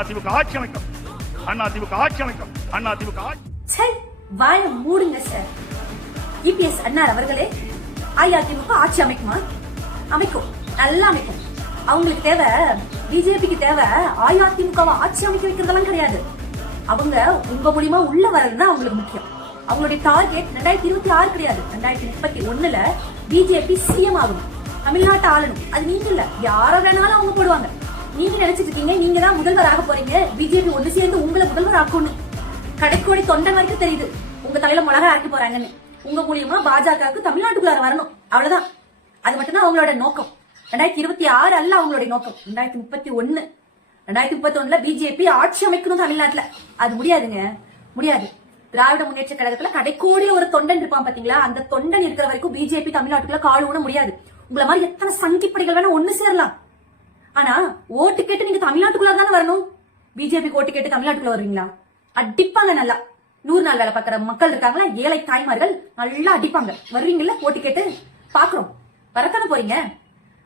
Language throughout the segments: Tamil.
அதிமுக ஆட்சி அமைக்கும். அதிமுக ஆட்சி அமைக்கும். அதிமுக ஆட்சி. வாய மூடுங்க சார். இபிஎஸ் அண்ணார் அவர்களே, அஇஅதிமுக ஆட்சி அமைக்குமா? அமைக்கும், நல்லா அமைக்கும். அவங்களுக்கு தேவை, பிஜேபிக்கு தேவை அஇஅதிமுக ஆட்சி அமைக்க வைக்கிறதெல்லாம் கிடையாது. அவங்க உங்க மூலியமா உள்ள வரதுதான் அவங்களுக்கு முக்கியம். அவங்களுடைய டார்கெட் 2026 கிடையாது, 2031ல பிஜேபி சிஎம் ஆகணும், தமிழ்நாட்டை ஆளணும். அது நீங்க இல்ல, யார வேணாலும் அவங்க போடுவாங்க. நீங்க நினைச்சிட்டு இருக்கீங்க நீங்க தான் முதல்வராக போறீங்க, பிஜேபி ஒன்று சேர்ந்து உங்களை முதல்வர் ஆக்கணும். கடைக்கோடி தொண்டன் வரைக்கும் தெரியுது உங்க தலையில மிளகா ஆக்கி போறாங்கன்னு. உங்க மூலியமா பாஜகவுக்கு தமிழ்நாட்டுக்குள்ளார வரணும், அவ்வளவுதான். அது மட்டும்தான் அவங்களோட நோக்கம். 2026 அல்ல அவங்களுடைய நோக்கம், 2031. 2031ல பிஜேபி ஆட்சி அமைக்கணும் தமிழ்நாட்டுல. அது முடியாதுங்க, முடியாது. திராவிட முன்னேற்ற கழகத்துல கடைக்கோடியில ஒரு தொண்டன் இருப்பான் பாத்தீங்களா, அந்த தொண்டன் இருக்கிற வரைக்கும் பிஜேபி தமிழ்நாட்டுக்குள்ள கால் ஊன முடியாது. உங்களை மாதிரி எத்தனை சங்கிப்படிகள் வேணா ஒண்ணு சேரலாம். ஆனா ஓட்டு கேட்டு நீங்க தமிழ்நாட்டுக்குள்ள தானே வரணும். பிஜேபி ஓட்டு கேட்டு தமிழ்நாட்டுக்குள்ள வருவீங்களா? அடிப்பாங்க நல்லா. 100 நாள் வேலை பாக்குற மக்கள் இருக்காங்களா, ஏழை தாய்மார்கள் நல்லா அடிப்பாங்க. வருவீங்கல்ல ஓட்டு கேட்டு? பாக்குறோம், வரத்தானே போறீங்க.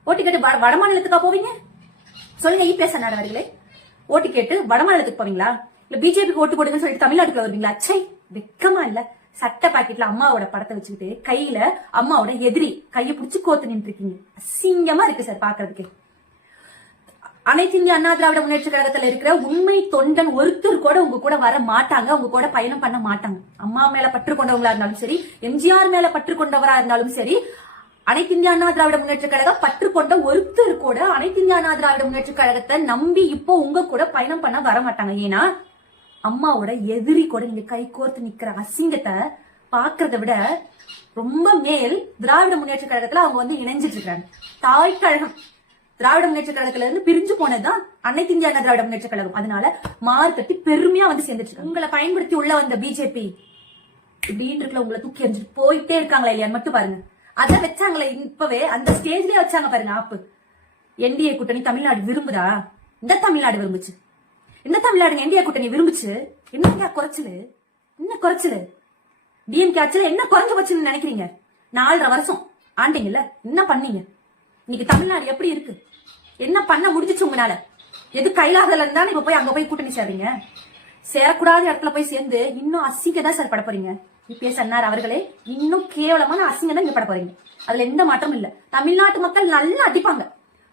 ஓட்டு கேட்டு வட மாநிலத்துக்கா போவீங்க? சொல்லுங்க இபிஎஸ் அவர்களே, ஓட்டு கேட்டு வட மாநிலத்துக்கு போவீங்களா, இல்ல பிஜேபிக்கு ஓட்டு போடுங்கன்னு சொல்லிட்டு தமிழ்நாட்டுக்குள்ள வருவீங்களா? சை, வெக்கமா இல்ல? சட்ட பாக்கெட்ல அம்மாவோட படத்தை வச்சுக்கிட்டு கையில அம்மாவோட எதிரி கையை பிடிச்சு கோத்து நின்று இருக்கீங்க. அசிங்கமா இருக்கு சார் பாக்குறதுக்கு. அனைத்து இந்திய அண்ணா திராவிட முன்னேற்ற கழகத்துல இருக்கிற உண்மை தொண்டன் ஒருத்தர் கூட உங்க கூட வர மாட்டாங்க, உங்க கூட பயணம் பண்ண மாட்டாங்க. அம்மா மேல பற்று கொண்டவங்களா இருந்தாலும் சரி, எம்ஜிஆர் மேல பற்று கொண்டவரா இருந்தாலும் சரி, அனைத்து இந்திய அண்ணா திராவிட முன்னேற்ற கழகம் பற்று கொண்ட ஒருத்தர் கூட அனைத்து இந்திய அண்ணா திராவிட முன்னேற்ற கழகத்தை நம்பி இப்போ உங்க கூட பயணம் பண்ண வர மாட்டாங்க. ஏன்னா அம்மாவோட எதிரி கூட நீங்க கை கோர்த்து நிக்கிற அசிங்கத்தை பாக்குறத விட ரொம்ப மேல் திராவிட முன்னேற்ற கழகத்துல அவங்க வந்து இணைஞ்சிட்டு இருக்காங்க. தாய் கழகம் திராவிட முன்னேற்ற கழகத்துல இருந்து பிரிஞ்சு போனதுதான் அனைத்து இந்திய அண்ணா திராவிட முன்னேற்ற கழகம். அதனால மார்க்கட்டி பெருமையா வந்து சேர்ந்துட்டு உங்களை பயன்படுத்தி உள்ள வந்த பிஜேபி இப்படின்னு இருக்குல்ல, உங்களை தூக்கி எறிஞ்சிட்டு போயிட்டே இருக்காங்களா இல்லையா மட்டும் பாருங்க. அத வச்சாங்களே இப்பவே, அந்த ஸ்டேஜ்லயே வச்சாங்க பாருங்க ஆப்பு. என்டிஏ கூட்டணி தமிழ்நாடு விரும்புதா? இந்த தமிழ்நாடு விரும்புச்சு, இந்த தமிழ்நாடு என்டிஏ கூட்டணி விரும்புச்சு. என்ன குறைச்சலு, என்ன குறைச்சலு? டிஎம்கே ஆட்சியில என்ன குறைஞ்சு போச்சுன்னு நினைக்கிறீங்க? 4.5 வருஷம் ஆண்டீங்கல்ல, என்ன பண்ணீங்க? இன்னைக்கு தமிழ்நாடு எப்படி இருக்கு? என்ன பண்ண முடிஞ்சிச்சு உங்களால? எது கைலாகல இருந்தாலும் இப்ப போய் அங்க போய் கூட்டணி சேர்றீங்க. சேரக்கூடாத இடத்துல போய் சேர்ந்து இன்னும் அசிங்க தான் சார் பட போறீங்க. இபிஎஸ் அண்ணார் அவர்களே, இன்னும் கேவலமான அசிங்க தான் இங்க பட போறீங்க. அதுல எந்த மாற்றமும் இல்ல. தமிழ்நாட்டு மக்கள் நல்லா அடிப்பாங்க.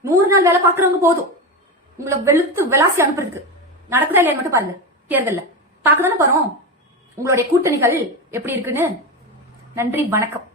100 நாள் வேலை பாக்குறவங்க போதும் உங்களை வெளுத்து விளாசி அனுப்புறதுக்கு. நடக்குதா இல்லையா மட்டும் பாருங்க. தேர்தல்ல பாக்கதானே போறோம் உங்களுடைய கூட்டணிகள் எப்படி இருக்குன்னு. நன்றி, வணக்கம்.